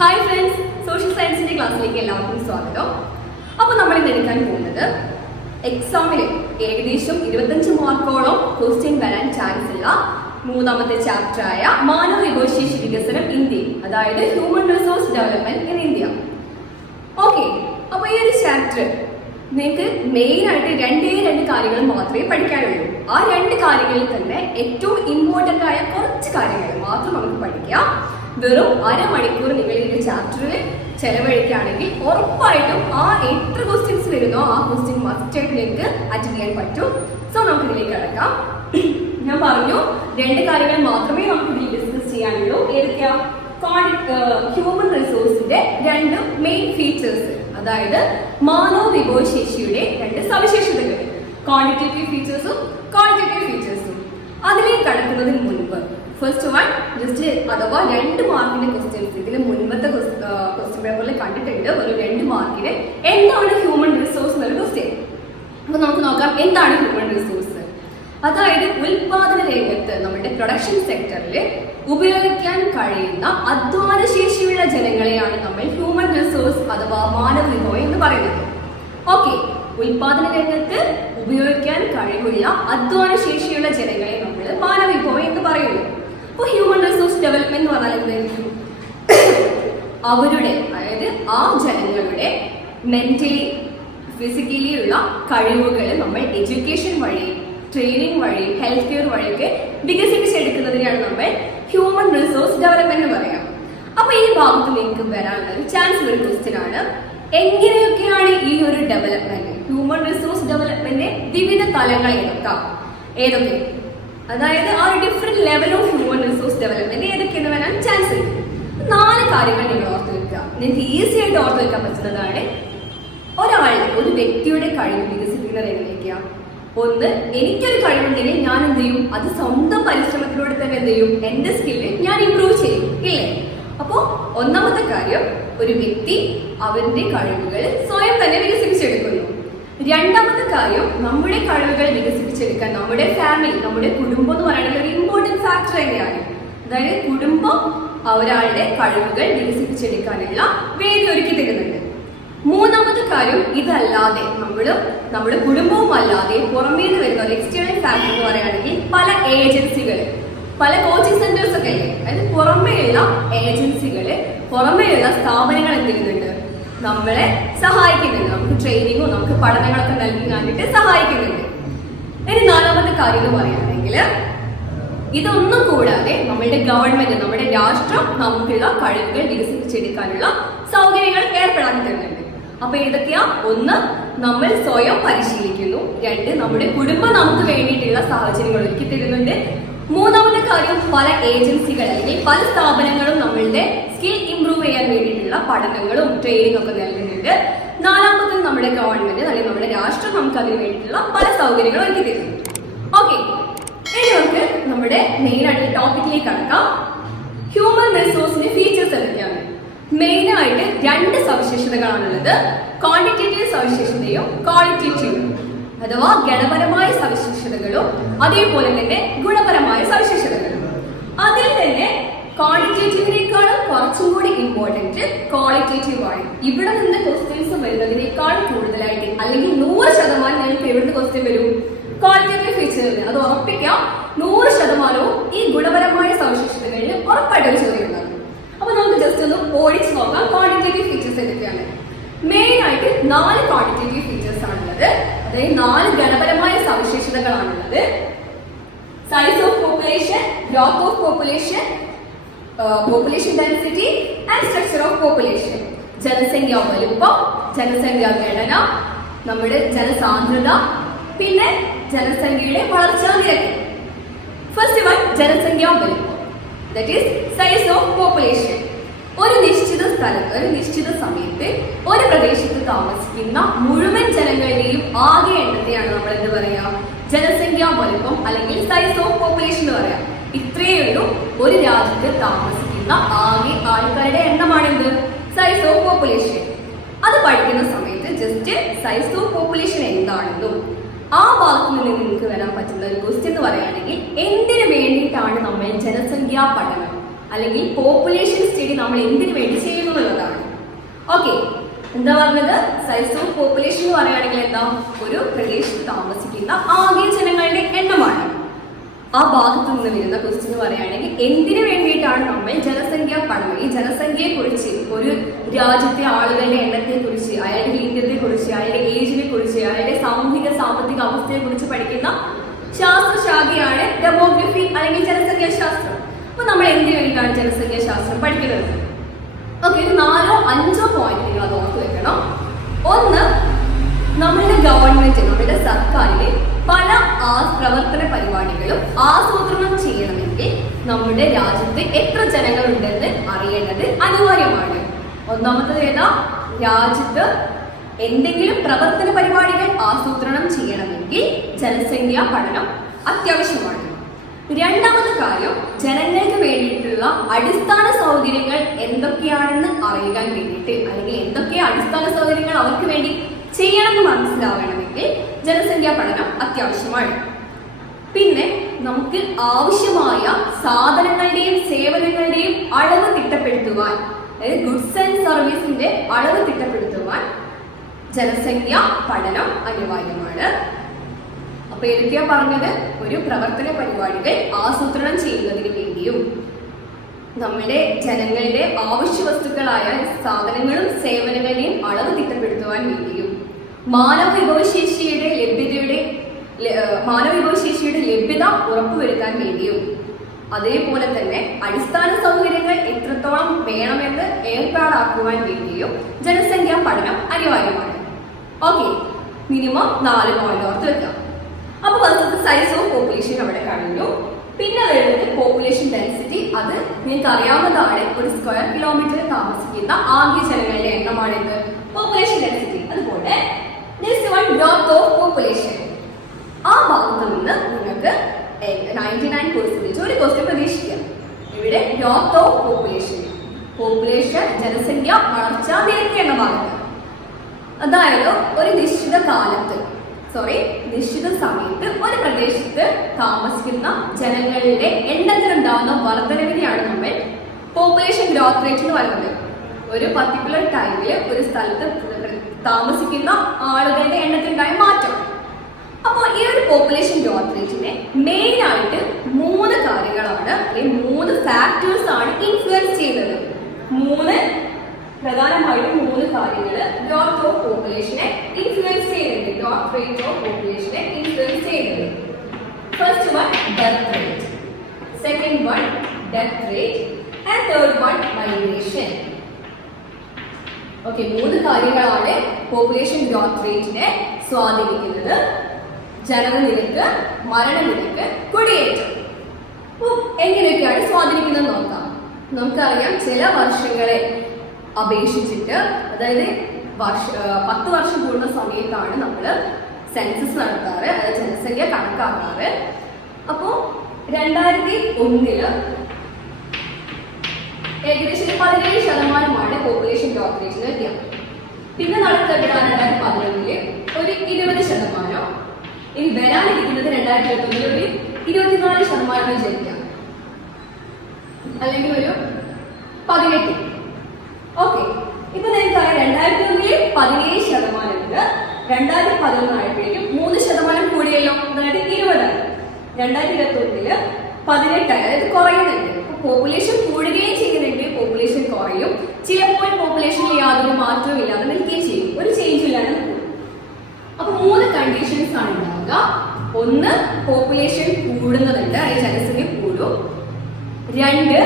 Hi friends, social സയൻസിന്റെ ക്ലാസ്സിലേക്ക് എല്ലാവർക്കും സ്വാഗതം. അപ്പോൾ നമ്മൾ ഇന്ന് എടുക്കാൻ പോകുന്നത് എക്സാമിൽ ഏകദേശം 25 മാർക്കോളം ക്വസ്റ്റ്യൻ വരാൻ ചാൻസ് ഉള്ള മൂന്നാമത്തെ ചാപ്റ്ററായ മാനവ വിഭവശേഷി വികസനം ഇന്ത്യയിൽ, അതായത് human resource development in India. Okay, അപ്പോൾ ഈ ഒരു ചാപ്റ്റർ നിങ്ങൾക്ക് മെയിൻ ആയിട്ട് രണ്ട് കാര്യങ്ങൾ മാത്രമേ പഠിക്കാനുള്ളൂ. ആ രണ്ട് കാര്യങ്ങളിൽ തന്നെ ഏറ്റവും ഇമ്പോർട്ടൻ്റ് ആയ കുറച്ച് കാര്യങ്ങൾ മാത്രം നമുക്ക് പഠിക്കാം. വെറും അരമണിക്കൂർ നിങ്ങൾ ഈ ഒരു ചാപ്റ്ററിൽ ചെലവഴിക്കുകയാണെങ്കിൽ ഉറപ്പായിട്ടും ആ എത്ര ക്വസ്റ്റ്യൻസ് വരുന്നോ ആ ക്വസ്റ്റ്യൻ മസ്റ്റായിട്ട് നിങ്ങൾക്ക് അറ്റൻഡ് ചെയ്യാൻ പറ്റും. സോ നമുക്ക് ഇതിലേക്ക് കിടക്കാം. ഞാൻ പറഞ്ഞു രണ്ട് കാര്യങ്ങൾ മാത്രമേ നമുക്ക് ഇതിൽ ഡിസ്കസ് ചെയ്യാനുള്ളൂ. ഏതൊക്കെയാ? ഹ്യൂമൻ റിസോഴ്സിന്റെ രണ്ട് മെയിൻ ഫീച്ചേഴ്സ്, അതായത് മാനവ വിഭവശേഷിയുടെ രണ്ട് സവിശേഷതകൾ, ക്വാണ്ടിറ്റേറ്റീവ് ഫീച്ചേഴ്സും ക്വാളിറ്റേറ്റീവ് ഫീച്ചേഴ്സും. അതിലേക്ക് കടക്കുന്നതിന് മുൻപ് ഫസ്റ്റ് വൺ ജസ്റ്റ് അഥവാ 2 മാർക്കിന്റെ ക്വസ്റ്റ്യൻസ് ഇതിന് മുൻപത്തെ ക്വസ്റ്റ്യൻ പേപ്പറിൽ കണ്ടിട്ടുണ്ട്. ഒരു 2 മാർക്കിന് എന്താണ് ഹ്യൂമൻ റിസോഴ്സ് എന്നൊരു ക്വസ്റ്റ്യൻ. അപ്പൊ നമുക്ക് നോക്കാം എന്താണ് ഹ്യൂമൻ റിസോഴ്സ്. അതായത് ഉൽപാദന രംഗത്ത് നമ്മുടെ പ്രൊഡക്ഷൻ സെക്ടറിൽ ഉപയോഗിക്കാൻ കഴിയുന്ന അധ്വാന ശേഷിയുള്ള ജനങ്ങളെയാണ് നമ്മൾ ഹ്യൂമൻ റിസോഴ്സ് അഥവാ മാനവ വിഭവം എന്ന് പറയുന്നത്. ഓക്കെ, ഉൽപാദന രംഗത്ത് ഉപയോഗിക്കാൻ കഴിവുള്ള അധ്വാന ശേഷിയുള്ള ജനങ്ങളെ നമ്മൾ മാനവ വിഭവം എന്ന് പറയുന്നു. അപ്പോൾ ഹ്യൂമൻ റിസോഴ്സ് ഡെവലപ്മെന്റ് എന്ന് പറഞ്ഞാൽ എന്തായിരിക്കും? അവരുടെ, അതായത് ആ ജനങ്ങളുടെ മെന്റലി ഫിസിക്കലി ഉള്ള കഴിവുകൾ നമ്മൾ എഡ്യൂക്കേഷൻ വഴി, ട്രെയിനിങ് വഴി, ഹെൽത്ത് കെയർ വഴിയൊക്കെ വികസിപ്പിച്ചെടുക്കുന്നതിനാണ് നമ്മൾ ഹ്യൂമൻ റിസോഴ്സ് ഡെവലപ്മെന്റ് എന്ന് പറയാം. അപ്പൊ ഈ ഭാഗത്ത് നിങ്ങൾക്ക് വരാനുള്ള ഒരു ചാൻസ് ഒരു ക്വസ്റ്റ്യൻ ആണ്, എങ്ങനെയൊക്കെയാണ് ഈ ഒരു ഡെവലപ്മെന്റ്, ഹ്യൂമൻ റിസോഴ്സ് ഡെവലപ്മെന്റ് വിവിധ തലങ്ങൾ ഏതൊക്കെ, അതായത് ആ ഒരു different level of human resource development ഏതൊക്കെയെന്ന് വരാൻ ചാൻസ് ഉണ്ട്. 4 കാര്യങ്ങൾ നിങ്ങൾ ഓർത്ത് വെക്കുക. നിങ്ങൾക്ക് ഈസി ആയിട്ട് ഓർത്ത് വെക്കാൻ പറ്റുന്നതാണ്. ഒരു വ്യക്തിയുടെ കഴിവ് വികസിപ്പിക്കുന്നത് എങ്ങനെയൊക്കെയാണ്? ഒന്ന്, എനിക്കൊരു കഴിവുണ്ടെങ്കിൽ ഞാൻ എന്ത് ചെയ്യും? അത് സ്വന്തം പരിശ്രമത്തിലൂടെ തന്നെ എന്ത് ചെയ്യും? എന്റെ സ്കില്ല് ഞാൻ ഇംപ്രൂവ് ചെയ്യും, ഇല്ലേ? അപ്പോ ഒന്നാമത്തെ കാര്യം, ഒരു വ്യക്തി അവന്റെ കഴിവുകൾ സ്വയം തന്നെ വികസിപ്പിച്ചെടുക്കുന്നു. രണ്ടാമത്തെ കാര്യം, നമ്മുടെ കഴിവുകൾ വികസിപ്പിച്ചെടുക്കാൻ നമ്മുടെ ഫാമിലി, നമ്മുടെ കുടുംബം എന്ന് പറയുന്നത് ഒരു ഇമ്പോർട്ടന്റ് ഫാക്ടർ തന്നെയാണ്. അതായത് കുടുംബം ഒരാളുടെ കഴിവുകൾ വികസിപ്പിച്ചെടുക്കാനുള്ള വേദി ഒരുക്കി തരുന്നുണ്ട്. മൂന്നാമത്തെ കാര്യം, ഇതല്ലാതെ നമ്മുടെ കുടുംബവും അല്ലാതെ പുറമേ നിന്ന് വരുന്ന ഒരു എക്സ്റ്റേണൽ ഫാക്ടർ എന്ന് പറയുകയാണെങ്കിൽ പല ഏജൻസികൾ, പല കോച്ചിങ് സെന്റേഴ്സ് ഒക്കെ ഇല്ലേ, അതായത് പുറമേയുള്ള ഏജൻസികൾ, പുറമേയുള്ള സ്ഥാപനങ്ങൾ എന്ത് ചെയ്യുന്നുണ്ട്? നമ്മളെ സഹായിക്കുന്നുണ്ട്. നമുക്ക് ട്രെയിനിങ്ങും നമുക്ക് പഠനങ്ങളൊക്കെ നൽകാനായിട്ട് സഹായിക്കുന്നുണ്ട്. ഇനി നാലാമത്തെ കാര്യം എന്ന് പറയുകയാണെങ്കിൽ, ഇതൊന്നും കൂടാതെ നമ്മുടെ ഗവൺമെന്റ്, നമ്മുടെ രാഷ്ട്രം നമുക്കുള്ള കഴിവുകൾ വികസിപ്പിച്ചെടുക്കാനുള്ള സൗകര്യങ്ങൾ ഏർപ്പെടാൻ തരുന്നുണ്ട്. അപ്പൊ ഏതൊക്കെയാ? ഒന്ന്, നമ്മൾ സ്വയം പരിശീലിക്കുന്നു. 2, നമ്മുടെ കുടുംബം നമുക്ക് വേണ്ടിയിട്ടുള്ള സാഹചര്യങ്ങൾ ഒരുക്കി തരുന്നുണ്ട്. മൂന്നാമത്തെ കാര്യം, പല ഏജൻസികൾ അല്ലെങ്കിൽ പല സ്ഥാപനങ്ങളും നമ്മളുടെ സ്കിൽ ഇംപ്രൂവ് ചെയ്യാൻ വേണ്ടിയിട്ടുള്ള പഠനങ്ങളും ട്രെയിനിങ് ഒക്കെ നൽകുന്നുണ്ട്. നാലാമത്, നമ്മുടെ ഗവൺമെന്റ് അല്ലെങ്കിൽ നമ്മുടെ രാഷ്ട്രം നമുക്ക് അതിന് വേണ്ടിയിട്ടുള്ള പല സൗകര്യങ്ങളും ഒരുക്കി തരുന്നു. ഓക്കെ, ഇനി നമുക്ക് നമ്മുടെ മെയിൻ ആയിട്ടുള്ള ടോപ്പിക്കിലേക്ക് കടക്കാം. ഹ്യൂമൻ റിസോഴ്സിന്റെ ഫീച്ചേഴ്സ് എന്തൊക്കെയാണ്? മെയിൻ ആയിട്ട് 2 സവിശേഷതകളാണുള്ളത്, ക്വാണ്ടിറ്റേറ്റീവ് സവിശേഷതയും ക്വാളിറ്റേറ്റീവും, അഥവാ ഗണപരമായ സവിശേഷതകളും അതേപോലെ തന്നെ ഗുണപരമായ സവിശേഷതകളും. അതിൽ തന്നെ ക്വാണ്ടിറ്റേറ്റീവിനേക്കാളും കുറച്ചും കൂടി ഇമ്പോർട്ടന്റ് ക്വാളിറ്റേറ്റീവ് ആണ്. ഇവിടെ നിന്ന് ക്വസ്റ്റ്യൻസ് വരുന്നതിനേക്കാൾ കൂടുതലായിട്ട്, അല്ലെങ്കിൽ 100% നിങ്ങൾക്ക് എവിടുന്ന് ക്വസ്റ്റ്യൻ വരും? ക്വാളിറ്റേറ്റീവ് ഫീച്ചറിൽ. അത് ഉറപ്പിക്കാം, 100% ഈ ഗുണപരമായ സവിശേഷതകളിൽ ഉറപ്പായിട്ട് ഒരു ചോദ്യം ഉണ്ടാകും. അപ്പൊ നമുക്ക് ജസ്റ്റ് ഒന്ന് ഓടിച്ച് നോക്കാം ക്വാണ്ടിറ്റേറ്റീവ് ഫീച്ചേഴ്സ് എന്തൊക്കെയാണ്. മെയിൻ ആയിട്ട് 4 ക്വാണ്ടിറ്റേറ്റീവ് ഫീച്ചേഴ്സ് ആണുള്ളത്, അതായത് 4 ഗണപരമായ സവിശേഷതകളാണുള്ളത്. Size of population, growth of population, population density and structure of population. ജനസംഖ്യാ വലുപ്പം, ജനസംഖ്യാ ഘടന, നമ്മുടെ ജനസാന്ദ്രത, പിന്നെ ജനസംഖ്യയുടെ വളർച്ചാ നിരക്ക്. ഫസ്റ്റ് വൺ, ജനസംഖ്യാ വലുപ്പം, that is size of population. ഒരു നിശ്ചിത സ്ഥലത്ത്, ഒരു നിശ്ചിത സമയത്ത് ഒരു പ്രദേശത്ത് താമസിക്കുന്ന മുഴുവൻ ജനങ്ങളുടെയും ആകെ എണ്ണത്തെയാണ് നമ്മൾ എന്ത് പറയാ? ജനസംഖ്യാ വലുപ്പം അല്ലെങ്കിൽ സൈസ് ഓഫ് പോപ്പുലേഷൻ എന്ന് പറയാം. ഇത്രയേ ഉള്ളൂ ഒരു രാജ്യത്ത് താമസിക്കുന്ന ആകെ ആൾക്കാരുടെ എണ്ണമാണെന്ത്? Size of population. അത് പഠിക്കുന്ന സമയത്ത് ജസ്റ്റ് സൈസ് ഓഫ് പോപ്പുലേഷൻ എന്താണെന്നും ആ ഭാഗത്ത് നിന്ന് നിങ്ങൾക്ക് വരാൻ പറ്റുന്ന ഒരു ക്വസ്റ്റ്യൻ എന്ന് പറയുകയാണെങ്കിൽ, എന്തിനു വേണ്ടിയിട്ടാണ് നമ്മൾ ജനസംഖ്യാ പഠനം, അല്ലെങ്കിൽ പോപ്പുലേഷൻ സ്റ്റഡി നമ്മൾ എന്തിനു വേണ്ടി ചെയ്യുന്നു എന്നുള്ളതാണ്. ഓക്കെ, എന്താ പറഞ്ഞത്? സൈസ് ഓഫ് പോപ്പുലേഷൻ എന്ന് പറയുകയാണെങ്കിൽ എന്താ? ഒരു പ്രദേശത്ത് താമസിക്കുന്ന ആകെ ജനങ്ങളുടെ എണ്ണമാണ്. ആ ഭാഗത്തു നിന്ന് വരുന്ന ക്വസ്റ്റ്യൻ എന്ന് പറയുകയാണെങ്കിൽ എന്തിനു വേണ്ടിയിട്ടാണ് നമ്മൾ ജനസംഖ്യാ പഠനം, ഈ ജനസംഖ്യയെ കുറിച്ച്, ഒരു രാജ്യത്തെ ആളുകളുടെ എണ്ണത്തെ കുറിച്ച്, അയാളുടെ ലിംഗത്തെ കുറിച്ച്, അയാളുടെ ഏജിനെ കുറിച്ച്, അയാളുടെ സാമൂഹിക സാമ്പത്തിക അവസ്ഥയെ കുറിച്ച് പഠിക്കുന്ന ശാസ്ത്രശാഖയാണ് ഡെമോഗ്രഫി അല്ലെങ്കിൽ ജനസംഖ്യാ ശാസ്ത്രം. അപ്പൊ നമ്മൾ എന്തിനു വേണ്ടിയിട്ടാണ് ജനസംഖ്യാ ശാസ്ത്രം പഠിക്കുന്നത്? ഓക്കെ, ഒരു 4-5 പോയിന്റ് നിങ്ങൾ അത് ഓർത്ത് വെക്കണം. ഒന്ന്, നമ്മുടെ ഗവൺമെന്റ്, നമ്മുടെ സർക്കാരിലെ പല പ്രവർത്തന പരിപാടികളും ആസൂത്രണം ചെയ്യണമെങ്കിൽ നമ്മുടെ രാജ്യത്ത് എത്ര ജനങ്ങളുണ്ടെന്ന് അറിയേണ്ടത് അനിവാര്യമാണ്. ഒന്നാമത്തത് ഏതാ? രാജ്യത്ത് എന്തെങ്കിലും പ്രവർത്തന പരിപാടികൾ ആസൂത്രണം ചെയ്യണമെങ്കിൽ ജനസംഖ്യാ പഠനം അത്യാവശ്യമാണ്. രണ്ടാമത്തെ കാര്യം, ജനങ്ങൾക്ക് വേണ്ടിയിട്ടുള്ള അടിസ്ഥാന സൗകര്യങ്ങൾ എന്തൊക്കെയാണെന്ന് അറിയാൻ വേണ്ടിയിട്ട്, അല്ലെങ്കിൽ എന്തൊക്കെ അടിസ്ഥാന സൗകര്യങ്ങൾ അവർക്ക് വേണ്ടി ചെയ്യണമെന്ന് മനസ്സിലാവണമെങ്കിൽ ജനസംഖ്യാ പഠനം അത്യാവശ്യമാണ്. പിന്നെ നമുക്ക് ആവശ്യമായ സാധനങ്ങളുടെയും സേവനങ്ങളുടെയും അളവ് തിട്ടപ്പെടുത്തുവാൻ, അതായത് ഗുഡ്സ് ആൻഡ് സർവീസിന്റെ അളവ് തിട്ടപ്പെടുത്തുവാൻ ജനസംഖ്യാ പഠനം അനിവാര്യമാണ്. അപ്പൊ ഏതൊക്കെയാ പറഞ്ഞത്? ഒരു പ്രവർത്തന പരിപാടികൾ ആസൂത്രണം ചെയ്യുന്നതിന് വേണ്ടിയും, നമ്മുടെ ജനങ്ങളുടെ ആവശ്യ വസ്തുക്കളായ സാധനങ്ങളും സേവനങ്ങളെയും അളവ് തിട്ടപ്പെടുത്തുവാൻ വേണ്ടിയും, മാനവ വിഭവശേഷിയുടെ ലഭ്യത ഉറപ്പുവരുത്താൻ വേണ്ടിയും, അതേപോലെ തന്നെ അടിസ്ഥാന സൗകര്യങ്ങൾ എത്രത്തോളം വേണമെന്ന് ഏർപ്പാടാക്കുവാൻ വേണ്ടിയും ജനസംഖ്യാ പഠനം അനിവാര്യമാണ്. ഓക്കെ, മിനിമം 4 പോയിന്റ് ഓർത്ത് വെക്കാം. അപ്പൊ ഫസ്റ്റത്തെ സൈസ് ഓഫ് പോപ്പുലേഷൻ അവിടെ കഴിഞ്ഞു. പിന്നെ വരുന്നത് പോപ്പുലേഷൻ ഡെൻസിറ്റി. അത് നിങ്ങൾക്ക് അറിയാവുന്നതാണ്. ഒരു സ്ക്വയർ കിലോമീറ്ററിൽ താമസിക്കുന്ന ആകെ ജനങ്ങളുടെ എണ്ണമാണിത് പോപ്പുലേഷൻ ഡെൻസിറ്റി. അതുപോലെ next one, growth of population. ആ ഭാഗത്ത് നിന്ന് നിങ്ങൾക്ക് 99% ഒരു ക്വസ്റ്റ്യൻ പ്രതീക്ഷിക്കാം. ഇവിടെ ഗ്രോത്ത് ഓഫ് പോപ്പുലേഷൻ ജനസംഖ്യ വളർച്ചാ നിരക്ക് എന്ന ഭാഗത്ത്, അതായത് ഒരു നിശ്ചിത സമയത്ത് ഒരു പ്രദേശത്ത് താമസിക്കുന്ന ജനങ്ങളുടെ എണ്ണത്തിലുണ്ടാവുന്ന വർധനവിനെയാണ് നമ്മൾ പോപ്പുലേഷൻ ഗ്രോത്ത് റേറ്റ് എന്ന് പറയുന്നത്. ഒരു പർട്ടിക്കുലർ ടൈമിൽ ഒരു സ്ഥലത്ത് താമസിക്കുന്ന ആളുകളുടെ എണ്ണത്തിലുണ്ടായ മാറ്റം. അപ്പോൾ ഈ ഒരു പോപ്പുലേഷൻ ഗ്രോത്ത് റേറ്റിനെ മെയിൻ ആയിട്ട് 3 കാര്യങ്ങളാണ്, അല്ലെങ്കിൽ 3 ഫാക്ടേഴ്സ് ആണ് ഇൻഫ്ലുവൻസ് ചെയ്യുന്നത്. പ്രധാനമായിട്ടും 3 കാര്യങ്ങൾ ഗ്രോത്ത് ഓഫ് പോപ്പുലേഷനെ ഇൻഫ്ലുവൻസ് ചെയ്യുന്നുണ്ട്, ഗ്രോത്ത് റേറ്റ് ഓഫ് പോപ്പുലേഷനെ ഇൻഫ്ലുവൻസ് ചെയ്യുന്നുണ്ട്. First one birth rate, second one death rate and third one migration. Okay, 3 കാര്യങ്ങളാണ് പോപ്പുലേഷൻ ഗ്രോത്ത് റേറ്റിനെ സ്വാധീനിക്കുന്നത്. ജനനനിരക്ക്, മരണനിരക്ക്, കുടിയേറ്റം. എങ്ങനെയൊക്കെയാണ് സ്വാധീനിക്കുന്നത് നോക്കാം. നമുക്കറിയാം, ചില വർഷങ്ങളെ അപേക്ഷിച്ചിട്ട്, അതായത് 10 വർഷം കൂടുന്ന സമയത്താണ് നമ്മൾ സെൻസസ് നടത്താറ്, അതായത് ജനസംഖ്യ കണക്കാക്കാറ്. അപ്പോൾ 2001 ഏകദേശം 17% പോപ്പുലേഷൻ ഗ്രോത്ത് റേറ്റിന് വ്യത്യാസം. പിന്നെ നടത്തപ്പെടാൻ 2011 ഒരു 20%. ഇനി വരാനിരിക്കുന്നത് 2021 ഒരു 24% വിചാരിക്കാം, അല്ലെങ്കിൽ ഒരു 18. ഓക്കെ, ഇപ്പൊ നിങ്ങൾക്കറിയാം 2001 17%, 2011 ആയപ്പോഴേക്കും 3% കൂടിയല്ലോ, അതായത് 20. 2021 18, അതായത് കുറയുന്നുണ്ട്. പോപ്പുലേഷൻ കൂടുകയും ചെയ്യുന്നുണ്ട്, പോപ്പുലേഷൻ കുറയും. ചിലപ്പോൾ പോപ്പുലേഷനിൽ യാതൊരു മാറ്റവും ഇല്ലാതെ നിൽക്കുകയും ചെയ്യും, ഒരു ചേഞ്ച് ഇല്ലാതെ നിൽക്കും. അപ്പൊ 3 കണ്ടീഷൻസ് ആണ് ഉണ്ടാവുക. ഒന്ന്, പോപ്പുലേഷൻ കൂടുന്നതുണ്ട്, അതായത് ജനസംഖ്യ കൂടും. 2,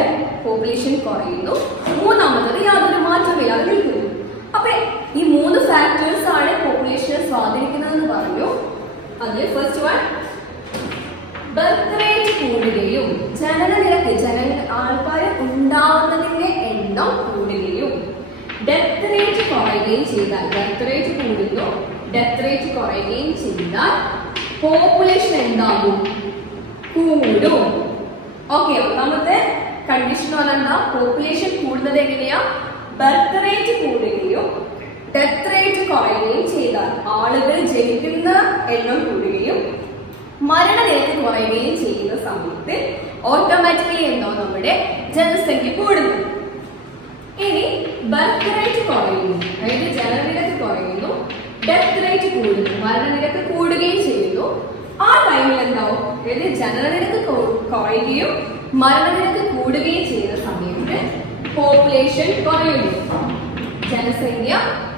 പോപ്പുലേഷൻ കുറയുന്നു. 3ാമത്തത് യാതൊരു മാറ്റവും ഇല്ലാതെ നിൽക്കുന്നു. അപ്പൊ ഈ 3 ഫാക്ടേഴ്സ് ആണ് പോപ്പുലേഷനെ സ്വാധീനിക്കുന്നതെന്ന് പറഞ്ഞു. അതിൽ ഫസ്റ്റ് വൺ, ബർത്ത് റേറ്റ് കൂടുകയും ജനനനിരക്ക്, ആൾക്കാർ ഉണ്ടാവുന്നതിന്റെ എണ്ണം കൂടുകയും ഡെത്ത് റേറ്റ് കുറയുകയും ചെയ്താൽ, ബർത്ത് റേറ്റ് കൂടുന്നു, ഡെത്ത് റേറ്റ് കുറയുകയും ചെയ്താൽ പോപ്പുലേഷൻ എന്താകും? കൂടും. ഓക്കെ, ഒന്നാമത്തെ കണ്ടീഷൻ എന്താ? പോപ്പുലേഷൻ കൂടുന്നത് എങ്ങനെയാ? ബർത്ത് റേറ്റ് കൂടുകയും ഡെത്ത് റേറ്റ് കുറയുകയും ചെയ്താൽ, ആളുകൾ ജനിക്കുന്ന എണ്ണം കൂടുകയും മരണനിരക്ക് കുറയുകയും ചെയ്യുന്ന സമയത്ത് ഓട്ടോമാറ്റിക്കലി എന്താ? നമ്മുടെ ജനസംഖ്യ കൂടുന്നു. ഇനി ബർത്ത് റേറ്റ് കുറയുന്നു, അതായത് ജനനനിരക്ക് കുറയുന്നു, ഡെത്ത് റേറ്റ് കൂടുന്നു, മരണനിരക്ക് കൂടുകയും ചെയ്യുന്നു. ആ ടൈമിൽ എന്താവും, അതായത് ജനനനിരക്ക് കുറയുകയും മരണനിരക്ക് കൂടുകയും ചെയ്യുന്ന സമയത്ത് പോപ്പുലേഷൻ കുറയുന്നു, ജനസംഖ്യ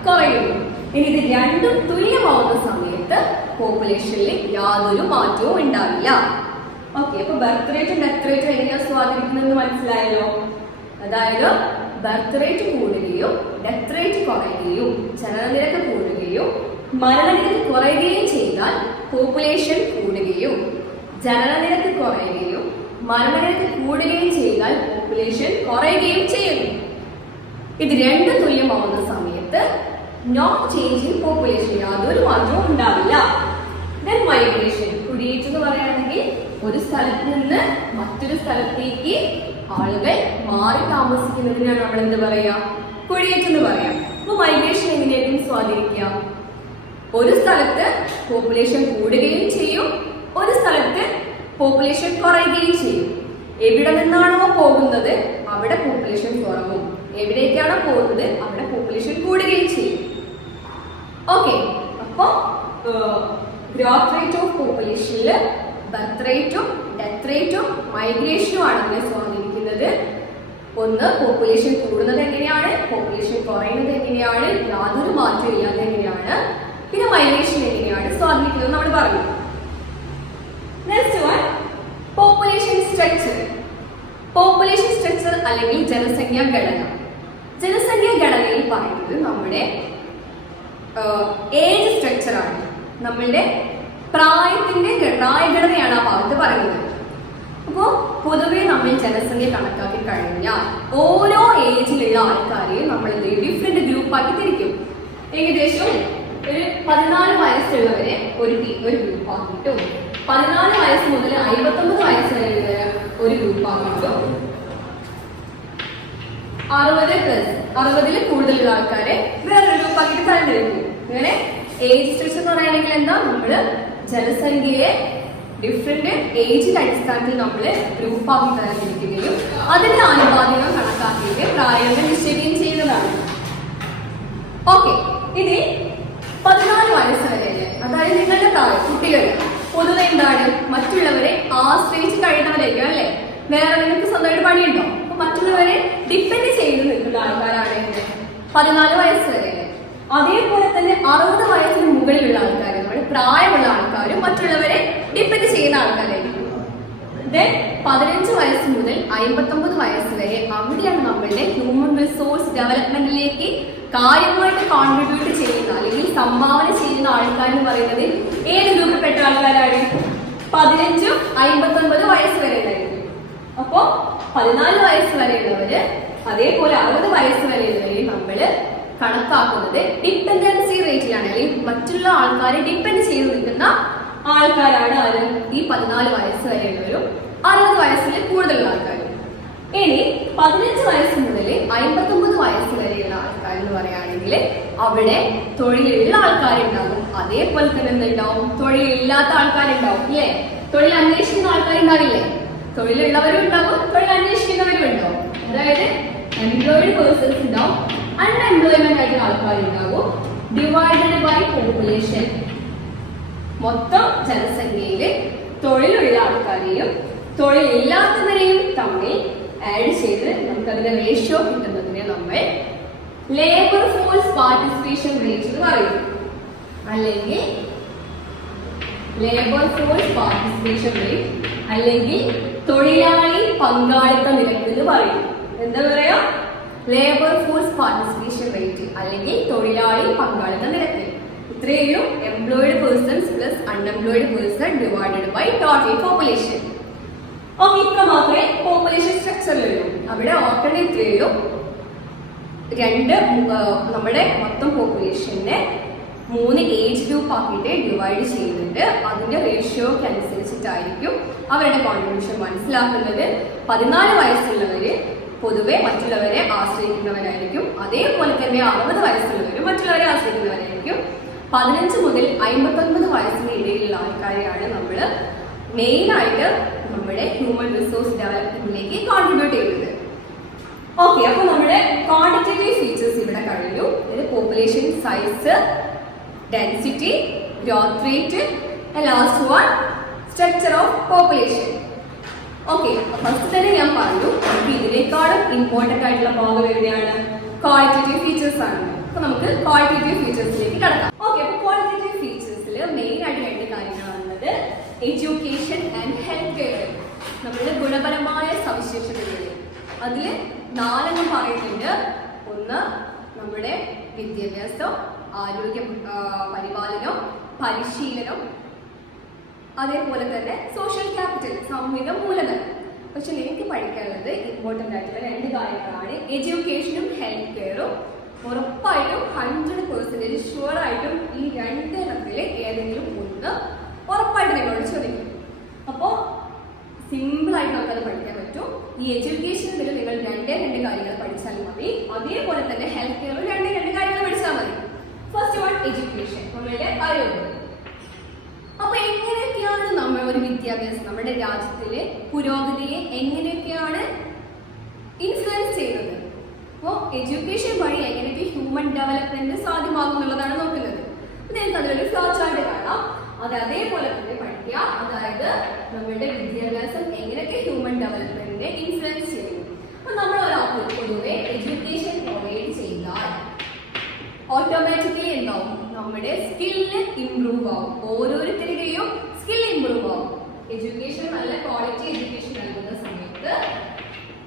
കുറയുന്നു. ഇനി ഇത് രണ്ടും തുല്യമാവുന്ന സമയത്ത് പോപ്പുലേഷനിൽ യാതൊരു മാറ്റവും ഉണ്ടാവില്ല. ഓക്കെ, അപ്പൊ ബർത്ത് റേറ്റും ഡെത്ത് റേറ്റും എങ്ങനെയാണ് സ്വാധീനിക്കുന്നതെന്ന് മനസ്സിലായല്ലോ. അതായത് ബർത്ത് റേറ്റ് കൂടുകയും ഡെത്ത് റേറ്റ് കുറയുകയും ജനനനിരക്ക് കൂടുകയും മരണനിരക്ക് കുറയുകയും ചെയ്താൽ പോപ്പുലേഷൻ കൂടുകയും, ജനനനിരക്ക് കുറയുകയും മരണനിരക്ക് കൂടുകയും ചെയ്താൽ പോപ്പുലേഷൻ കുറയുകയും ചെയ്യുന്നു. ഇത് രണ്ടും തുല്യമാവുന്ന സമയത്ത് നോ ചേഞ്ച് ഇൻ പോപ്പുലേഷൻ, യാതൊരു മാറ്റവും ഉണ്ടാവില്ല. ദെൻ മൈഗ്രേഷൻ, കുടിയേറ്റം എന്ന് പറയുകയാണെങ്കിൽ ഒരു സ്ഥലത്ത് നിന്ന് മറ്റൊരു സ്ഥലത്തേക്ക് ആളുകൾ മാറി താമസിക്കുന്നതിനാണ് നമ്മൾ എന്ത് പറയാ, കുടിയേറ്റം എന്ന് പറയാം. അപ്പൊ മൈഗ്രേഷൻ എങ്ങനെയായിരിക്കും സ്വാധീനിക്കുക? ഒരു സ്ഥലത്ത് പോപ്പുലേഷൻ കൂടുകയും ചെയ്യും, ഒരു സ്ഥലത്ത് പോപ്പുലേഷൻ കുറയുകയും ചെയ്യും. എവിടെ നിന്നാണോ പോകുന്നത് അവിടെ പോപ്പുലേഷൻ കുറവും, എവിടേക്കാണോ പോകുന്നത് അവിടെ പോപ്പുലേഷൻ കൂടുകയും ചെയ്യും. ഓക്കെ, അപ്പൊ ഗ്രോത്ത് റേറ്റ് ഓഫ് പോപ്പുലേഷനിൽ ബർത്ത് റേറ്റും ഡെത്ത് റേറ്റും മൈഗ്രേഷനും ആണ് അതിനെ സ്വാധീനിക്കുന്നത്. ഒന്ന്, പോപ്പുലേഷൻ കൂടുന്നത് എങ്ങനെയാണ്, പോപ്പുലേഷൻ കുറയുന്നത് എങ്ങനെയാണ്, യാതൊരു മാറ്റം ഇല്ലാതെ എങ്ങനെയാണ്, പിന്നെ മൈഗ്രേഷൻ എങ്ങനെയാണ് സ്വാധീനിക്കുന്നത് നമ്മൾ പറഞ്ഞു. Next one, population structure. Population structure അല്ലെങ്കിൽ ജനസംഖ്യാ ഘടന. ജനസംഖ്യാ ഘടനയിൽ പറയുന്നത് നമ്മുടെ ഏജ് സ്ട്രക്ചർ ആണ്, നമ്മളുടെ പ്രായഘടനയാണ് ആ ഭാഗത്ത് പറയുന്നത്. അപ്പോൾ പൊതുവെ നമ്മൾ ജനസംഖ്യ കണക്കാക്കി കഴിഞ്ഞാൽ ഓരോ ഏജിലുള്ള ആൾക്കാരെയും നമ്മൾ ഡിഫറെന്റ് ഗ്രൂപ്പാക്കി തിരിക്കും. ഏകദേശം ഒരു 14 വയസ്സുള്ളവരെ ഒരു ഗ്രൂപ്പാക്കിയിട്ടും 14 വയസ്സ് മുതൽ 59 വയസ്സ് വരെ ഒരു ഗ്രൂപ്പാക്കിയിട്ടും 60+ കൂടുതലുള്ള ആൾക്കാരെ വേറൊരു ഗ്രൂപ്പാക്കിയിട്ട് തരംതിരിക്കും. അങ്ങനെ ഏജ് സ്ട്രക്ചർ എന്ന് പറയുകയാണെങ്കിൽ എന്താ, നമ്മള് ജനസംഖ്യയെ ഡിഫറെന്റ് ഏജിന്റെ അടിസ്ഥാനത്തിൽ നമ്മൾ ഗ്രൂപ്പാക്കി തരംതിരിക്കുകയും അതിന്റെ ആനുപാതികം കണക്കാക്കിയിട്ട് പ്രായങ്ങൾ നിശ്ചയിക്കുകയും ചെയ്യുന്നതാണ്. ഓക്കെ, ഇതിൽ 14 വയസ്സ് വരെ, അതായത് നിങ്ങളുടെ പ്രായം, കുട്ടികൾ പൊതുവെ എന്താണ്, മറ്റുള്ളവരെ ആശ്രയിച്ച് കഴിയുന്നവരായിരിക്കും അല്ലെ. വേറെ നിങ്ങൾക്ക് സ്വന്തമായിട്ട് പണിയുണ്ടോ? അപ്പൊ മറ്റുള്ളവരെ ഡിപ്പെൻഡ് ചെയ്ത് നിൽക്കുന്ന ആൾക്കാരാണ് 14 വയസ്സ് വരെ. അതേപോലെ തന്നെ 60 വയസ്സിന് മുകളിലുള്ള ആൾക്കാർ, നമ്മുടെ പ്രായമുള്ള ആൾക്കാരും മറ്റുള്ളവരെ ഡിപ്പെൻഡ് ചെയ്യുന്ന ആൾക്കാരായിരിക്കും. ദെൻ 15 വയസ്സ് മുതൽ 59 വയസ്സ് വരെ, അവിടെയാണ് നമ്മളുടെ ഹ്യൂമൻ റിസോഴ്സ് ഡെവലപ്മെന്റിലേക്ക് കാര്യമായിട്ട് കോൺട്രിബ്യൂട്ട് ചെയ്യുന്ന അല്ലെങ്കിൽ സംഭാവന ചെയ്യുന്ന ആൾക്കാർ എന്ന് പറയുന്നത് ഏത് ഗ്രൂപ്പിൽപ്പെട്ട ആൾക്കാരാണ്? 15-59 വയസ്സ് വരെ ഉണ്ടായിരിക്കും. അപ്പോ 14 വയസ്സ് വരെയുള്ളവര് അതേപോലെ 60 വയസ്സ് വരെയുള്ളവരെ നമ്മള് കണക്കാക്കുന്നത് ഡിപ്പെൻഡൻസി റേറ്റിലാണ്, അല്ലെങ്കിൽ മറ്റുള്ള ആൾക്കാരെ ഡിപ്പെൻഡ് ചെയ്ത് നിൽക്കുന്ന ആൾക്കാരാണ് ആരും ഈ 14 വയസ്സ് വരെയുള്ളവരും 60 വയസ്സിൽ കൂടുതലുള്ള ആൾക്കാരും. ഇനി 15 വയസ്സ് മുതൽ 59 വയസ്സ് വരെയുള്ള ആൾക്കാർ എന്ന് പറയുകയാണെങ്കിൽ അവിടെ തൊഴിലുള്ള ആൾക്കാരുണ്ടാകും, അതേപോലെ തന്നെ എന്തുണ്ടാവും, തൊഴിലില്ലാത്ത ആൾക്കാരുണ്ടാവും അല്ലേ. തൊഴിൽ അന്വേഷിക്കുന്ന ആൾക്കാരുണ്ടാവില്ലേ? തൊഴിലുള്ളവരും ഉണ്ടാകും, തൊഴിൽ അന്വേഷിക്കുന്നവരും ഉണ്ടാവും. അതായത് എംപ്ലോയിഡ് പേഴ്സൺസ് ഉണ്ടാവും, അൺഎംപ്ലോയ്മെന്റ് ആയിട്ടുള്ള ആൾക്കാരുണ്ടാകും. ഡിവൈഡഡ് ബൈ പോപ്പുലേഷൻ, മൊത്തം ജനസംഖ്യയില് തൊഴിലുള്ള ആൾക്കാരെയും തൊഴിലില്ലാത്തവരെയും തമ്മിൽ ആഡ് ചെയ്ത് നമുക്ക് അതിന്റെ റേഷ്യോ കിട്ടുന്നതിനെ നമ്മൾ ലേബർ ഫോഴ്സ് പാർട്ടിസിപ്പേഷൻ റേറ്റ് എന്ന് പറയും, അല്ലെങ്കിൽ ലേബർ ഫോഴ്സ് പാർട്ടിസിപ്പേഷൻ റേറ്റ്, അല്ലെങ്കിൽ തൊഴിലാളി പങ്കാളിത്ത നിരക്ക് എന്ന് പറയും. എന്താ പറയാ? ലേബർ ഫോഴ്സ് പാർട്ടിസിപ്പേഷൻ റേറ്റ് അല്ലെങ്കിൽ തൊഴിലാളി പങ്കാളിത്ത നിരക്ക്. ഇത്രയും employed persons plus unemployed person divided by total population. അപ്പൊ ഇത്ര മാത്രമേ പോപ്പുലേഷൻ സ്ട്രക്ചറിലുള്ളൂ. അവിടെ ഓർക്കേണ്ട ഇത്രയുള്ളൂ, നമ്മുടെ മൊത്തം പോപ്പുലേഷനെ 3 ഏജ് ഗ്രൂപ്പ് ആക്കിയിട്ട് ഡിവൈഡ് ചെയ്യുന്നുണ്ട്. അതിന്റെ റേഷ്യോക്ക് അനുസരിച്ചിട്ടായിരിക്കും അവരുടെ കോൺട്രിബ്യൂഷൻ മനസ്സിലാക്കുന്നത്. 14 വയസ്സുള്ളവര് പൊതുവെ മറ്റുള്ളവരെ ആശ്രയിക്കുന്നവരായിരിക്കും, അതേപോലെ തന്നെ 60 വയസ്സുള്ളവരും മറ്റുള്ളവരെ ആശ്രയിക്കുന്നവരായിരിക്കും. 15 മുതൽ 59 വയസ്സിന് ഇടയിലുള്ള ആൾക്കാരെയാണ് നമ്മൾ മെയിൻ ആയിട്ട് നമ്മുടെ ഹ്യൂമൻ റിസോഴ്സ് ഡെവലപ്മെന്റിലേക്ക് കോൺട്രിബ്യൂട്ട് ചെയ്യുന്നത്. ഓക്കെ, അപ്പൊ നമ്മുടെ ക്വാണ്ടിറ്റേറ്റീവ് ഫീച്ചേഴ്സ് ഇവിടെ കഴിഞ്ഞു. Population size, density, growth rate, last one structure of population. Okay, first തന്നെ ഞാൻ പറഞ്ഞു നമുക്ക് ഇതിനേക്കാളും ഇമ്പോർട്ടന്റ് ആയിട്ടുള്ള ഭാഗം എവിടെയാണ്? ക്വാളിറ്റേറ്റീവ് ഫീച്ചേഴ്സ് ആണ്. അപ്പൊ നമുക്ക് ക്വാളിറ്റേറ്റീവ് ഫീച്ചേഴ്സിലേക്ക് കടക്കാം. ഓക്കെ, അപ്പൊ ക്വാളിറ്റേറ്റീവ് ഫീച്ചേഴ്സിൽ മെയിൻ ആയിട്ട് രണ്ട് കാര്യങ്ങളാണുള്ളത്. എഡ്യൂക്കേഷൻ ആൻഡ് ഹെൽത്ത് കെയർ, നമ്മുടെ ഗുണപരമായ സവിശേഷതകൾ. അതിൽ 4 പറയുന്നുണ്ട്. ഒന്ന് നമ്മുടെ വിദ്യാഭ്യാസം, ആരോഗ്യ പരിപാലനം, പരിശീലനം, അതേപോലെ തന്നെ സോഷ്യൽ ക്യാപിറ്റൽ, സാമൂഹിക മൂലധനം. പക്ഷെ എനിക്ക് പഠിക്കാനുള്ളത് ഇമ്പോർട്ടൻ്റ് ആയിട്ടുള്ള 2 കാര്യങ്ങളാണ്. എഡ്യൂക്കേഷനും ഹെൽത്ത് കെയറും. ഉറപ്പായിട്ടും 100% ഷുവർ ആയിട്ടും ഈ 2 എണ്ണത്തിൽ ഏതെങ്കിലും ഒന്ന് ഉറപ്പായിട്ട് നിങ്ങളോട് ചോദിക്കും. അപ്പോൾ സിമ്പിൾ ആയിട്ട് നമുക്കത് പഠിക്കാൻ പറ്റും. ഈ എഡ്യൂക്കേഷനിൽ നിങ്ങൾ 2 കാര്യങ്ങൾ പഠിച്ചാൽ മതി. അതേപോലെ തന്നെ ഹെൽത്ത് കെയറും 2 കാര്യങ്ങൾ പഠിച്ചാൽ മതി. ഫസ്റ്റ് വൺ എഡ്യൂക്കേഷൻ, നമ്മളുടെ ആരോഗ്യം. അപ്പൊ എങ്ങനെയൊക്കെയാണ് നമ്മൾ ഒരു വിദ്യാഭ്യാസം നമ്മുടെ രാജ്യത്തിലെ പുരോഗതിയെ എങ്ങനെയൊക്കെയാണ് ഇൻഫ്ലുവൻസ് ചെയ്യുന്നത്? അപ്പോൾ എഡ്യൂക്കേഷൻ വഴി എങ്ങനെയൊക്കെ ഹ്യൂമൻ ഡെവലപ്മെന്റ് സാധ്യമാകും എന്നുള്ളതാണ് നോക്കുന്നത്. നിങ്ങൾക്ക് അതിലൊരു ഫ്ലോ ചാർട്ട് കാണാം. അത് അതേപോലെ തന്നെ പഠിക്കുക. അതായത് നമ്മുടെ വിദ്യാഭ്യാസം എങ്ങനെയൊക്കെ ഹ്യൂമൻ ഡെവലപ്മെന്റിനെ ഇൻഫ്ലുവൻസ് ചെയ്യുന്നു. അപ്പൊ നമ്മൾ ഒരാൾക്ക് പൊതുവെ എഡ്യൂക്കേഷൻ പ്രൊവൈഡ് ചെയ്താൽ ഓട്ടോമാറ്റിക്കലി എന്താവും? നമ്മുടെ സ്കില്ല് ഇംപ്രൂവ് ആവും. ഓരോരുത്തരുടെയും സ്കിൽ ഇംപ്രൂവ് ആവും. എഡ്യൂക്കേഷൻ നല്ല ക്വാളിറ്റി എഡ്യൂക്കേഷൻ നൽകുന്ന സമയത്ത്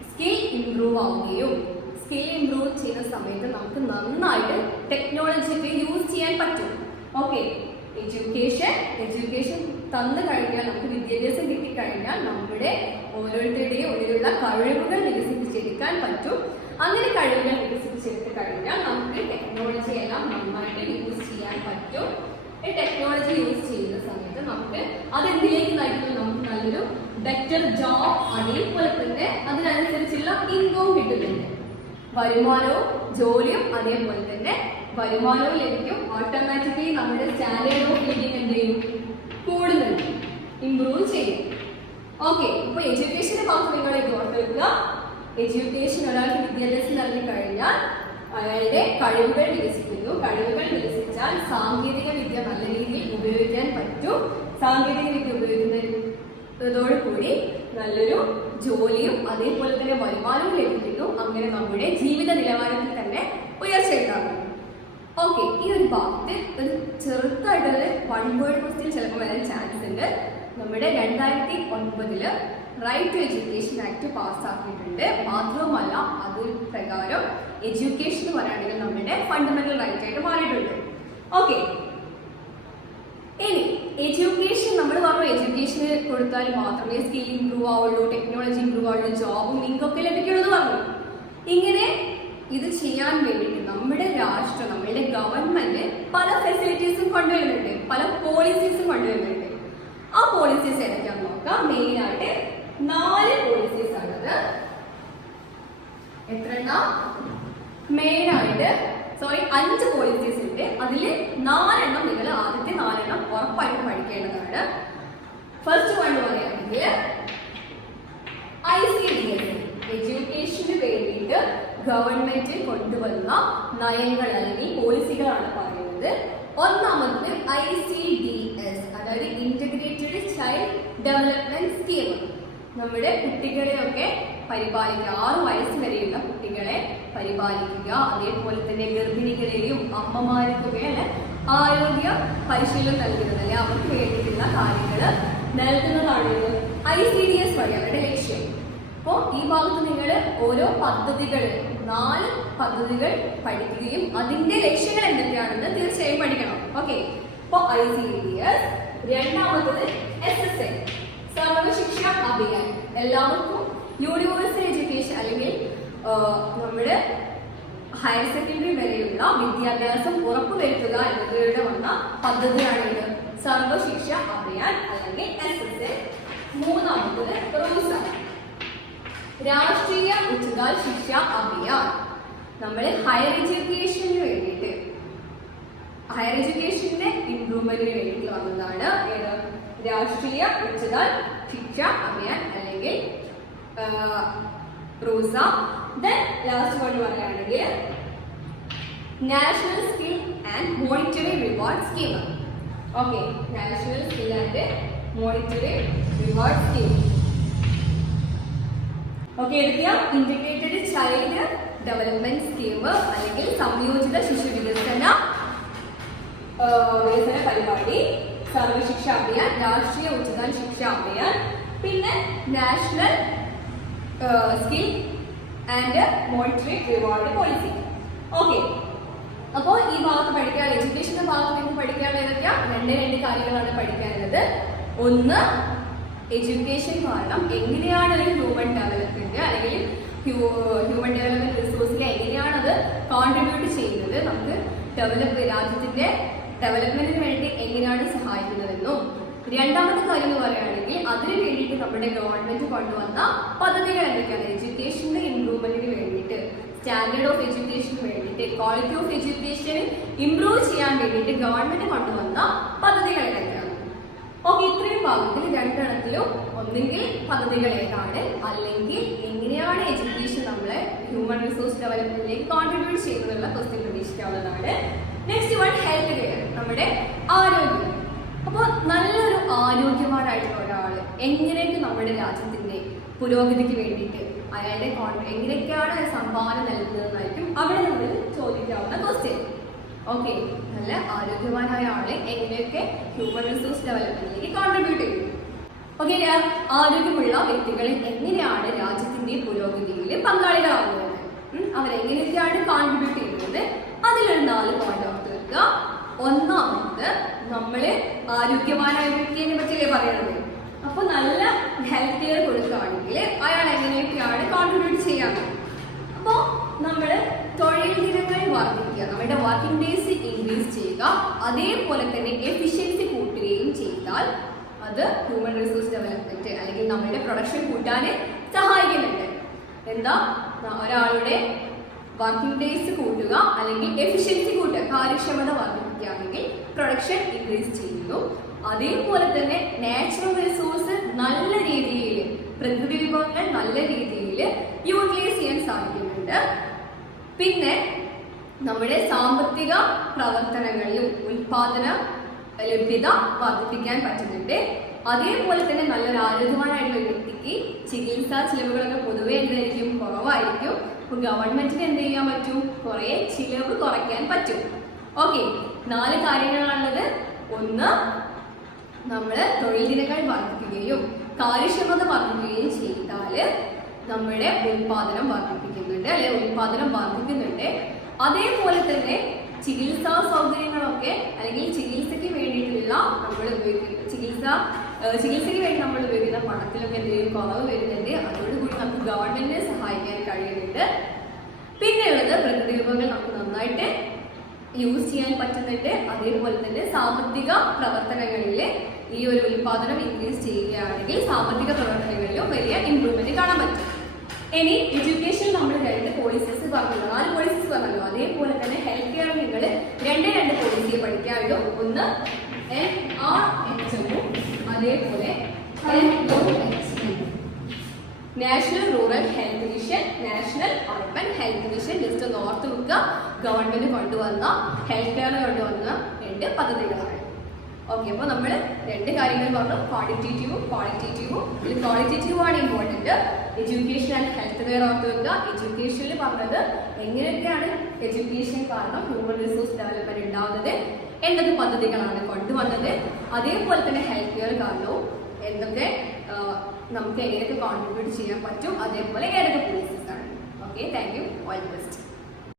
സ്കിൽ ഇംപ്രൂവ് ആവുകയും സ്കിൽ ഇംപ്രൂവ് ചെയ്യുന്ന സമയത്ത് നമുക്ക് നന്നായിട്ട് ടെക്നോളജിക്ക് യൂസ് ചെയ്യാൻ പറ്റും. ഓക്കെ, എഡ്യൂക്കേഷൻ തന്നു കഴിഞ്ഞാൽ, നമുക്ക് വിദ്യാഭ്യാസം കിട്ടിക്കഴിഞ്ഞാൽ നമ്മുടെ ഓരോരുത്തരുടെയും ഉള്ളിലുള്ള കഴിവുകൾ വികസിപ്പിച്ചെടുക്കാൻ പറ്റും. അങ്ങനെ കഴിവുകൾ വികസിപ്പിച്ചെടുത്ത് കഴിഞ്ഞാൽ നമുക്ക് ടെക്നോളജി എല്ലാം നന്നായിട്ട് യൂസ് ചെയ്യാൻ പറ്റും. ഈ ടെക്നോളജി യൂസ് ചെയ്യുന്ന സമയത്ത് നമുക്ക് അതെന്തിലേക്ക് നയിക്കുന്നു? നമുക്ക് നല്ലൊരു ബെറ്റർ ജോബ്, അതേപോലെ തന്നെ അതിനനുസരിച്ചുള്ള ഇൻകം കിട്ടുന്നുണ്ട്. വരുമാനവും ജോലിയും അതേപോലെ തന്നെ വരുമാനവും ലഭിക്കും. ഓട്ടോമാറ്റിക്കലി നമ്മുടെ സ്റ്റാൻഡേർഡ് ഓഫ് ലിവിംഗ് എന്ത് ചെയ്യും? കൂടുന്നുണ്ട്, ഇംപ്രൂവ് ചെയ്യും. ഓക്കെ, ഇപ്പൊ എഡ്യൂക്കേഷന്റെ ഭാഗത്ത് നിങ്ങൾ ഓർത്ത് വെക്കുക. എഡ്യൂക്കേഷൻ ഒരാൾക്ക് വിദ്യാഭ്യാസം നൽകി കഴിഞ്ഞാൽ അയാളുടെ കഴിവുകൾ വികസിക്കുന്നു. കഴിവുകൾ വികസിച്ചാൽ സാങ്കേതിക വിദ്യ നല്ല രീതിയിൽ ഉപയോഗിക്കാൻ പറ്റും. സാങ്കേതിക വിദ്യ ഉപയോഗിക്കുന്നതോടുകൂടി നല്ലൊരു ജോലിയും അതേപോലെ തന്നെ വരുമാനവും ലഭിക്കുന്നു. അങ്ങനെ നമ്മുടെ ജീവിത നിലവാരത്തിൽ തന്നെ ഉയർച്ച ഉണ്ടാകും. ഓക്കെ, ഈ ഒരു ഭാഗത്ത് ഒരു ചെറുതായിട്ടുള്ള 1 വേർഡ് ക്വസ്റ്റ്യൻ ചിലപ്പോൾ വരാൻ ചാൻസ് ഉണ്ട്. നമ്മുടെ 2009 റൈറ്റ് ടു എഡ്യൂക്കേഷൻ ആക്ട് പാസ്സാക്കിയിട്ടുണ്ട്. മാത്രവുമല്ല അത് പ്രകാരം എഡ്യൂക്കേഷൻ എന്ന് പറയുകയാണെങ്കിൽ നമ്മുടെ ഫണ്ടമെന്റൽ റൈറ്റ് ആയിട്ട് മാറിയിട്ടുണ്ട്. ഓക്കെ, ഇനി എഡ്യൂക്കേഷൻ നമ്മൾ പറഞ്ഞു, എഡ്യൂക്കേഷന് കൊടുത്താൽ മാത്രമേ സ്കിൽ ഇംപ്രൂവ് ആവുള്ളൂ, ടെക്നോളജി ഇംപ്രൂവ് ആവുള്ളൂ, ജോബും ഇൻകൊക്കെ ലഭിക്കുള്ളൂ എന്ന് പറഞ്ഞു. ഇങ്ങനെ ഇത് ചെയ്യാൻ വേണ്ടിയിട്ട് നമ്മുടെ രാഷ്ട്രം, നമ്മുടെ ഗവൺമെന്റ് പല ഫെസിലിറ്റീസും കൊണ്ടുവരുന്നുണ്ട്, പല പോളിസീസും കൊണ്ടുവരുന്നുണ്ട്. ആ പോളിസീസ് ഏതൊക്കെയാണെന്ന് നോക്കാം. മെയിൻ ആയിട്ട് 4 പോളിസീസ് ആണത്. എത്രണ്ണം? മെയിൻ ആയിട്ട് 5 പോളിസീസ് ഉണ്ട്. അതിൽ 4 എണ്ണം നിങ്ങൾ ആദ്യത്തെ 4 എണ്ണം ഉറപ്പായിട്ടും പഠിക്കേണ്ടതാണ്. ഫസ്റ്റ് വൺ പറയുകയാണെങ്കിൽ ICDS, എഡ്യൂക്കേഷന് വേണ്ടിയിട്ട് ഗവൺമെന്റ് കൊണ്ടുവന്ന നയങ്ങൾ അല്ലെങ്കിൽ പോളിസികളാണ് പറയുന്നത്. ഒന്നാമത് ICDS, അതായത് ഇന്റഗ്രേറ്റഡ് ചൈൽഡ് ഡെവലപ്മെന്റ് സ്കീം. നമ്മുടെ കുട്ടികളെയൊക്കെ പരിപാലിക്കുക, 6 വയസ്സ് വരെയുള്ള കുട്ടികളെ പരിപാലിക്കുക. അതേപോലെ തന്നെ ഗർഭിണികളെയും അമ്മമാർക്കൊക്കെ ആരോഗ്യ പരിശീലനം നൽകുന്നത്, അല്ലെ അവർക്ക് വേണ്ടിയിട്ടുള്ള കാര്യങ്ങൾ നൽകുന്നതാണ് ICDS വഴി അവരുടെ ലക്ഷ്യം. അപ്പോൾ ഈ ഭാഗത്ത് നിങ്ങൾ ഓരോ പദ്ധതികൾ 4 പദ്ധതികൾ പഠിക്കുകയും അതിന്റെ ലക്ഷ്യങ്ങൾ എന്തൊക്കെയാണെന്ന് തീർച്ചയായും പഠിക്കണം. ഓക്കെ, അപ്പോൾ ICDS. രണ്ടാമത്തത് SSA, സർവശിക്ഷ അഭിയാൻ. എല്ലാവർക്കും യൂണിവേഴ്സൽ എഡ്യൂക്കേഷൻ അല്ലെങ്കിൽ നമ്മുടെ ഹയർ സെക്കൻഡറി വരെയുള്ള വിദ്യാഭ്യാസം ഉറപ്പുവരുത്തുക എന്നതിലൂടെ വന്ന പദ്ധതിയാണ് ഇത് സർവശിക്ഷ അഭിയാൻ അല്ലെങ്കിൽ SSA. മൂന്നാമത്തത് റൂസ, രാഷ്ട്രീയ ഉച്ചതാൽ ശിക്ഷ അഭിയാൻ. നമ്മൾ ഹയർ എഡ്യൂക്കേഷന് വേണ്ടിയിട്ട്, ഹയർ എഡ്യൂക്കേഷന്റെ ഇംപ്രൂവ്മെന്റിന് വേണ്ടിയിട്ട് വന്നതാണ് ഏത്? രാഷ്ട്രീയ ഉച്ചതാൽ ശിക്ഷ അഭിയാൻ അല്ലെങ്കിൽ റൂസ. ദെൻ ലാസ്റ്റ് വൺ പറയുകയാണെങ്കിൽ national skill and monetary reward scheme. Okay, national skill and monetary reward scheme. Okay, എടുക്കുക ഇന്റഗ്രേറ്റഡ് ചൈൽഡ് ഡെവലപ്മെന്റ് സ്കീം അല്ലെങ്കിൽ സംയോജിത ശിശു വികസന പരിപാടി, സർവശിക്ഷ അഭിയാൻ, രാഷ്ട്രീയ ഉച്ചതാൻ ശിക്ഷ അഭിയാൻ, പിന്നെ national skill and monetary reward policy. Okay, അപ്പോൾ ഈ ഭാഗത്ത് പഠിക്കാൻ, എഡ്യൂക്കേഷന്റെ ഭാഗത്ത് നിങ്ങൾക്ക് പഠിക്കാനുള്ള ഏതൊക്കെയാ? രണ്ട് കാര്യങ്ങളാണ് പഠിക്കാനുള്ളത്. ഒന്ന്, എഡ്യൂക്കേഷൻ കാരണം എങ്ങനെയാണ് ഒരു ഹ്യൂമൻ ഡെവലപ്മെന്റ് അല്ലെങ്കിൽ ഹ്യൂമൻ ഡെവലപ്മെന്റ് റിസോഴ്സിൽ എങ്ങനെയാണ് അത് കോൺട്രിബ്യൂട്ട് ചെയ്യുന്നത്, നമുക്ക് രാജ്യത്തിന്റെ ഡെവലപ്മെന്റിന് വേണ്ടി എങ്ങനെയാണ് സഹായിക്കുന്നതെന്നും. രണ്ടാമത്തെ കാര്യം എന്ന് പറയുകയാണെങ്കിൽ അതിന് വേണ്ടിയിട്ട് നമ്മുടെ ഗവൺമെന്റ് കൊണ്ടുവന്ന പദ്ധതികൾ എന്തൊക്കെയാണ്? എഡ്യൂക്കേഷന്റെ ഇംപ്രൂവ്മെന്റിന് വേണ്ടിയിട്ട്, സ്റ്റാൻഡേർഡ് ഓഫ് എഡ്യൂക്കേഷന് വേണ്ടിയിട്ട്, ക്വാളിറ്റി ഓഫ് എഡ്യൂക്കേഷൻ ഇംപ്രൂവ് ചെയ്യാൻ വേണ്ടിയിട്ട് ഗവൺമെന്റ് കൊണ്ടുവന്ന പദ്ധതികൾ എന്തൊക്കെയാണ്? ഓക്കെ, ഇത്രയും ഭാഗത്തിൽ രണ്ടെണ്ണത്തിലും ഒന്നെങ്കിൽ പദ്ധതികൾ ഏതാണ്, അല്ലെങ്കിൽ എങ്ങനെയാണ് എഡ്യൂക്കേഷൻ നമ്മളെ ഹ്യൂമൻ റിസോഴ്സ് ഡെവലപ്മെന്റിലേക്ക് കോൺട്രിബ്യൂട്ട് ചെയ്യുന്നതിനുള്ള ക്വസ്റ്റ്യൻ പ്രതീക്ഷിക്കാവുന്നതാണ്. നെക്സ്റ്റ് വൺ, ഹെൽത്ത് കെയർ, നമ്മുടെ ആരോഗ്യം. അപ്പോൾ നല്ലൊരു ആരോഗ്യവാനായിട്ടുള്ള ഒരാള് എങ്ങനെയൊക്കെ നമ്മുടെ രാജ്യത്തിന്റെ പുരോഗതിക്ക് വേണ്ടിയിട്ട് അയാളുടെ എങ്ങനെയൊക്കെയാണ് സംഭാവന നൽകുന്നതെന്നായിരിക്കും അവിടെ നമ്മൾ ചോദിക്കാവുന്ന ക്വസ്റ്റ്യൻ. ഓക്കെ, നല്ല ആരോഗ്യവാനായ ആളെ എങ്ങനെയൊക്കെ ഹ്യൂമൻ റിസോഴ്സ് ഡെവലപ്മെന്റിലേക്ക് കോൺട്രിബ്യൂട്ട് ചെയ്യുന്നു. ഓക്കെ, ആരോഗ്യമുള്ള വ്യക്തികൾ എങ്ങനെയാണ് രാജ്യത്തിന്റെ പുരോഗതിയിൽ പങ്കാളികളാകുന്നത്, അവരെങ്ങനെയൊക്കെയാണ് കോൺട്രിബ്യൂട്ട് ചെയ്യുന്നത്, അതിലൊരു 4 പോയിന്റ് ഓർത്ത് വെക്കുക. ഒന്നാമത്, നമ്മള് ആരോഗ്യവാനായ വ്യക്തിയെ പറ്റിയല്ലേ പറയുന്നത്. അപ്പൊ നല്ല ഹെൽത്ത് കെയർ കൊടുക്കുകയാണെങ്കിൽ അയാൾ എങ്ങനെയൊക്കെയാണ് കോൺട്രിബ്യൂട്ട് ചെയ്യാറുള്ളത്. അപ്പോ നമ്മള് തൊഴിൽ ദിനങ്ങൾ വർദ്ധിക്കുക, നമ്മുടെ വർക്കിംഗ് ഡേയ്സ് ഇൻക്രീസ് ചെയ്യുക, അതേപോലെ തന്നെ എഫിഷ്യൻസി കൂട്ടുകയും ചെയ്താൽ അത് ഹ്യൂമൻ റിസോഴ്സ് ഡെവലപ്മെന്റ് അല്ലെങ്കിൽ നമ്മുടെ പ്രൊഡക്ഷൻ കൂട്ടാൻ സഹായിക്കുന്നുണ്ട്. എന്താ, ഒരാളുടെ വർക്കിംഗ് ഡേയ്സ് കൂട്ടുക അല്ലെങ്കിൽ എഫിഷ്യൻസി കൂട്ടുക, കാര്യക്ഷമത വർദ്ധിപ്പിക്കുകയാണെങ്കിൽ പ്രൊഡക്ഷൻ ഇൻക്രീസ് ചെയ്യുന്നു. അതേപോലെ തന്നെ നാച്ചുറൽ റിസോഴ്സ് നല്ല രീതിയിൽ, പ്രകൃതി വിഭവങ്ങൾ നല്ല രീതിയിൽ യൂട്ടിലൈസ് ചെയ്യാൻ സാധിക്കുന്നുണ്ട്. പിന്നെ നമ്മുടെ സാമ്പത്തിക പ്രവർത്തനങ്ങളിലും ഉൽപാദന ലഭ്യത വർദ്ധിപ്പിക്കാൻ പറ്റുന്നുണ്ട്. അതേപോലെ തന്നെ നല്ലൊരു ആരോഗ്യവാനായിട്ടുള്ള വ്യക്തിക്ക് ചികിത്സാ ചിലവുകളൊക്കെ പൊതുവെ എന്തായിരിക്കും? കുറവായിരിക്കും. അപ്പൊ ഗവൺമെന്റിന് എന്ത് ചെയ്യാൻ പറ്റും? കുറെ ചിലവ് കുറയ്ക്കാൻ പറ്റും. ഓക്കെ, 4 കാര്യങ്ങളാണുള്ളത്. ഒന്ന്, നമ്മള് തൊഴിൽ ദിനങ്ങൾ വർദ്ധിക്കുകയും കാര്യക്ഷമത വർദ്ധിക്കുകയും ചെയ്താല് നമ്മുടെ ഉൽപാദനം വർദ്ധിപ്പിക്കുന്നുണ്ട്, അല്ലെ ഉൽപാദനം വർദ്ധിക്കുന്നുണ്ട്. അതേപോലെ തന്നെ ചികിത്സാ സൗകര്യങ്ങളൊക്കെ അല്ലെങ്കിൽ ചികിത്സയ്ക്ക് വേണ്ടിയിട്ടുള്ള നമ്മൾ ഉപയോഗിക്കുന്ന ചികിത്സയ്ക്ക് വേണ്ടി നമ്മൾ ഉപയോഗിക്കുന്ന പണത്തിലൊക്കെ എന്തെങ്കിലും കുറവ് വരുന്നുണ്ട്. അതോടുകൂടി നമുക്ക് ഗവൺമെന്റിനെ സഹായിക്കാൻ കഴിയുന്നുണ്ട്. പിന്നെയുള്ളത്, പ്രകൃതി വിഭവങ്ങൾ നമുക്ക് നന്നായിട്ട് യൂസ് ചെയ്യാൻ പറ്റുന്നുണ്ട്. അതേപോലെ തന്നെ സാമ്പത്തിക പ്രവർത്തനങ്ങളിൽ ഈ ഒരു ഉൽപാദനം ഇൻക്രീസ് ചെയ്യുകയാണെങ്കിൽ സാമ്പത്തിക പ്രവർത്തനങ്ങളിലും വലിയ ഇംപ്രൂവ്മെന്റ് കാണാൻ പറ്റും. ഇനി എഡ്യൂക്കേഷൻ നമ്മൾ 2 പോളിസീസ് പറഞ്ഞല്ലോ, 4 പോളിസീസ് പറഞ്ഞല്ലോ. അതേപോലെ തന്നെ ഹെൽത്ത് കെയർ നിങ്ങൾ 2 പോളിസിയെ പഠിക്കാറുള്ളൂ. ഒന്ന് NRHM, അതേപോലെ national rural health mission, national urban health mission. Just ഒന്ന് ഓർത്ത് വെക്കുക, ഗവൺമെന്റ് കൊണ്ടുവന്ന ഹെൽത്ത് കെയർ കൊണ്ടുവന്ന 2 പദ്ധതികളാണ്. ഓക്കെ, അപ്പോൾ നമ്മൾ 2 കാര്യങ്ങൾ പറഞ്ഞു, ക്വാണ്ടിറ്റേറ്റീവും ക്വാളിറ്റേറ്റീവും. ഇതിൽ ക്വാളിറ്റേറ്റീവ് ആണ് important. Education and health care ഓർത്ത് വെക്കുക. എഡ്യൂക്കേഷനിൽ പറഞ്ഞത് എങ്ങനെയൊക്കെയാണ് എഡ്യൂക്കേഷൻ കാരണം ഹ്യൂമൻ റിസോഴ്സ് ഡെവലപ്മെന്റ് ഉണ്ടാവുന്നത്, എന്തൊക്കെ പദ്ധതികളാണ് കൊണ്ടുവന്നത്, അതേപോലെ തന്നെ ഹെൽത്ത് കെയർ കാരണവും എന്തൊക്കെ നമുക്ക് എങ്ങനെയൊക്കെ കോൺട്രിബ്യൂട്ട് ചെയ്യാൻ പറ്റും, അതേപോലെ ഏതൊക്കെ പോളിസീസ് ആണ്. Okay, thank you, all the best.